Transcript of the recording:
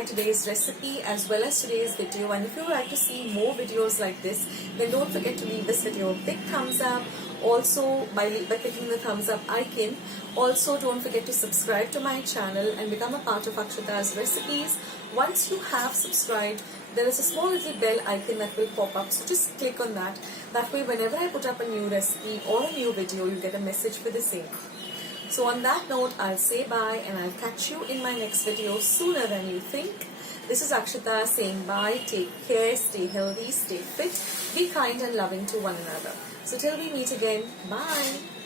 like today's recipe as well as today's video, and if you would like to see more videos like this, then don't forget to leave this video a big thumbs up. Also, by clicking the thumbs up icon. Also, don't forget to subscribe to my channel and become a part of Akshata's recipes. Once you have subscribed, there is a small little bell icon that will pop up, so just click on that. That way, whenever I put up a new recipe or a new video, you get a message for the same. So on that note, I'll say bye and I'll catch you in my next video sooner than you think. This is Akshata saying bye, take care, stay healthy, stay fit, be kind and loving to one another. So till we meet again, bye.